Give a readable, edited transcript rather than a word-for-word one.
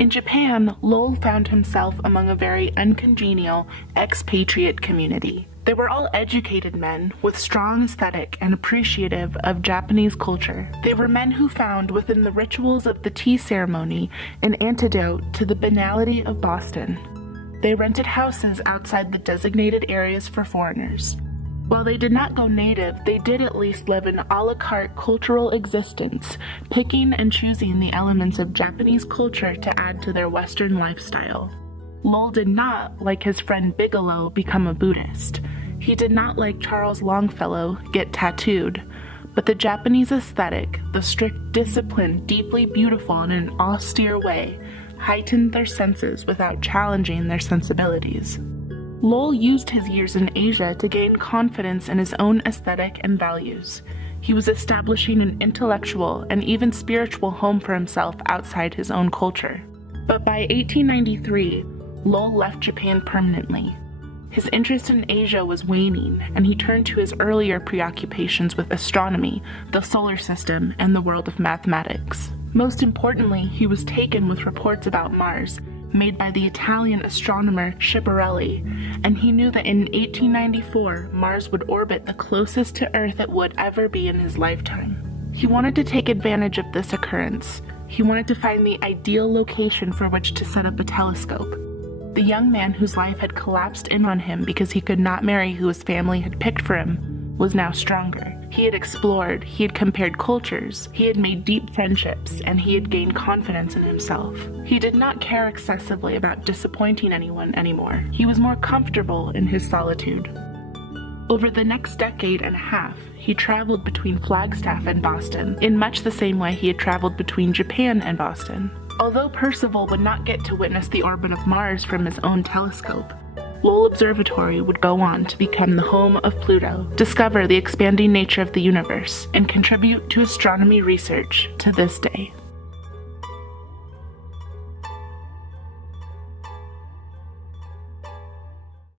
In Japan, Lowell found himself among a very uncongenial expatriate community. They were all educated men with strong aesthetic and appreciative of Japanese culture. They were men who found within the rituals of the tea ceremony an antidote to the banality of Boston. They rented houses outside the designated areas for foreigners. While they did not go native, they did at least live an a la carte cultural existence, picking and choosing the elements of Japanese culture to add to their Western lifestyle. Lowell did not, like his friend Bigelow, become a Buddhist. He did not, like Charles Longfellow, get tattooed. But the Japanese aesthetic, the strict discipline deeply beautiful in an austere way, heightened their senses without challenging their sensibilities. Lowell used his years in Asia to gain confidence in his own aesthetic and values. He was establishing an intellectual and even spiritual home for himself outside his own culture. But by 1893, Lowell left Japan permanently. His interest in Asia was waning, and he turned to his earlier preoccupations with astronomy, the solar system, and the world of mathematics. Most importantly, he was taken with reports about Mars, made by the Italian astronomer Schiaparelli, and he knew that in 1894 Mars would orbit the closest to Earth it would ever be in his lifetime. He wanted to take advantage of this occurrence. He wanted to find the ideal location for which to set up a telescope. The young man whose life had collapsed in on him because he could not marry who his family had picked for him was now stronger. He had explored, he had compared cultures, he had made deep friendships, and he had gained confidence in himself. He did not care excessively about disappointing anyone anymore. He was more comfortable in his solitude. Over the next decade and a half, he traveled between Flagstaff and Boston, in much the same way he had traveled between Japan and Boston. Although Percival would not get to witness the orbit of Mars from his own telescope, Lowell Observatory would go on to become the home of Pluto, discover the expanding nature of the universe, and contribute to astronomy research to this day.